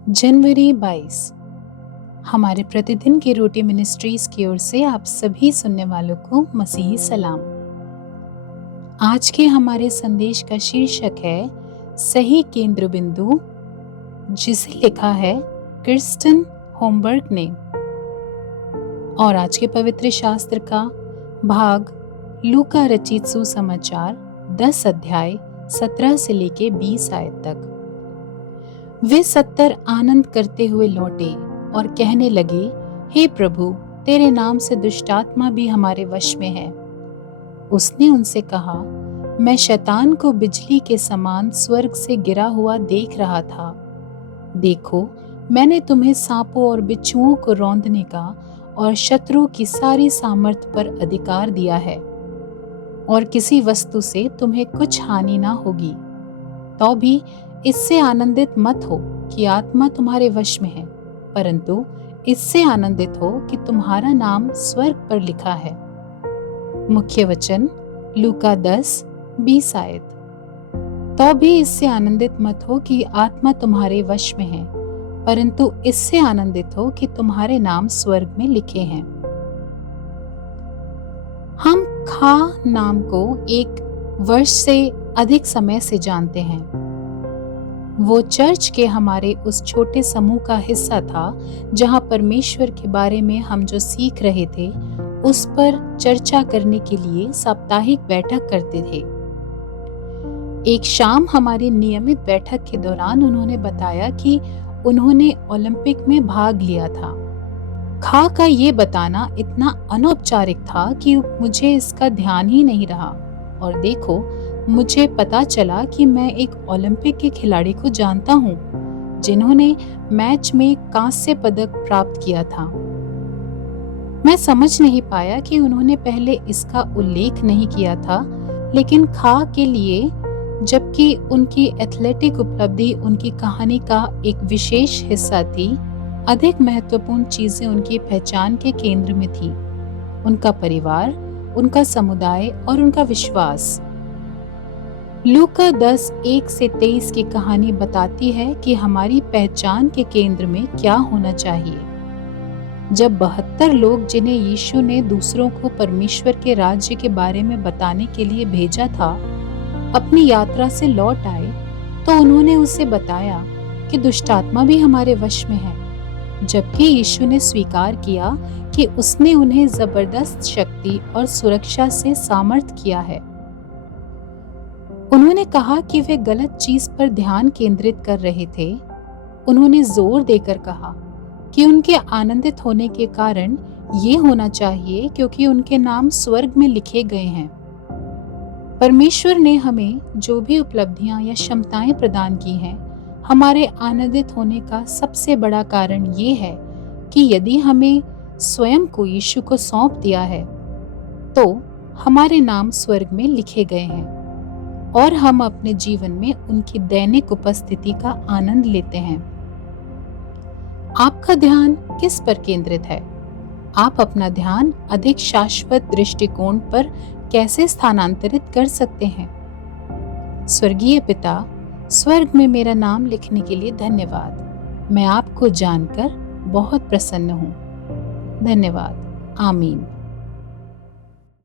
जनवरी 22 हमारे प्रतिदिन की रोटी मिनिस्ट्रीज की ओर से आप सभी सुनने वालों को मसीही सलाम। आज के हमारे संदेश का शीर्षक है सही केंद्र बिंदु, जिसे लिखा है क्रिस्टन होमबर्ग ने। और आज के पवित्र शास्त्र का भाग लूका रचित सुसमाचार 10 अध्याय 17 से लेके 20 आयत तक। वे 70 आनंद करते हुए लौटे और कहने लगे, हे प्रभु, तेरे नाम से दुष्टात्मा भी हमारे वश में है। उसने उनसे कहा, मैं शैतान को बिजली के समान स्वर्ग से गिरा हुआ देख रहा था। देखो, मैंने तुम्हें सांपों और बिच्छुओं को रौंदने का और शत्रुओं की सारी सामर्थ पर अधिकार दिया है, और किसी वस्तु से तुम्हें कुछ हानि ना होगी। तो भी इससे आनंदित मत हो कि आत्मा तुम्हारे वश में है, परंतु इससे आनंदित हो कि तुम्हारा नाम स्वर्ग पर लिखा है। मुख्य वचन लूका 10:20 आयत। तो भी इससे आनंदित मत हो कि आत्मा तुम्हारे वश में है, परंतु इससे आनंदित हो कि तुम्हारे नाम स्वर्ग में लिखे हैं। हम खा नाम को एक वर्ष से अधिक समय से जानते हैं। वो चर्च के हमारे उस छोटे समूह का हिस्सा था जहां परमेश्वर के बारे में हम जो सीख रहे थे उस पर चर्चा करने के लिए साप्ताहिक बैठक करते थे। एक शाम हमारी नियमित बैठक के दौरान उन्होंने बताया कि उन्होंने ओलंपिक में भाग लिया था। खा का ये बताना इतना अनौपचारिक था कि मुझे इसका ध्यान ही नहीं रहा, और देखो, मुझे पता चला कि मैं एक ओलंपिक के खिलाड़ी को जानता हूँ जिन्होंने मैच में कांस्य पदक प्राप्त किया था। मैं समझ नहीं पाया कि उन्होंने पहले इसका उल्लेख नहीं किया था, लेकिन खा के लिए, जबकि उनकी एथलेटिक उपलब्धि उनकी कहानी का एक विशेष हिस्सा थी, अधिक महत्वपूर्ण चीजें उनकी पहचान के केंद्र में थी। उनका परिवार, उनका समुदाय और उनका विश्वास। लूका 10:1-23 की कहानी बताती है कि हमारी पहचान के केंद्र में क्या होना चाहिए। जब 72 लोग, जिन्हें यीशु ने दूसरों को परमेश्वर के राज्य के बारे में बताने के लिए भेजा था, अपनी यात्रा से लौट आए, तो उन्होंने उसे बताया कि दुष्टात्मा भी हमारे वश में है, जबकि यीशु ने स्वीकार किया कि उसने उन्हें जबरदस्त शक्ति और सुरक्षा से सामर्थ किया है। उन्होंने कहा कि वे गलत चीज पर ध्यान केंद्रित कर रहे थे। उन्होंने जोर देकर कहा कि उनके आनंदित होने के कारण ये होना चाहिए क्योंकि उनके नाम स्वर्ग में लिखे गए हैं। परमेश्वर ने हमें जो भी उपलब्धियां या क्षमताएं प्रदान की हैं, हमारे आनंदित होने का सबसे बड़ा कारण ये है कि यदि हमें स्वयं को यीशु को सौंप दिया है, तो हमारे नाम स्वर्ग में लिखे गए हैं और हम अपने जीवन में उनकी दैनिक उपस्थिति का आनंद लेते हैं। आपका ध्यान किस पर केंद्रित है? आप अपना ध्यान अधिक शाश्वत दृष्टिकोण पर कैसे स्थानांतरित कर सकते हैं? स्वर्गीय पिता, स्वर्ग में मेरा नाम लिखने के लिए धन्यवाद। मैं आपको जानकर बहुत प्रसन्न हूँ। धन्यवाद। आमीन।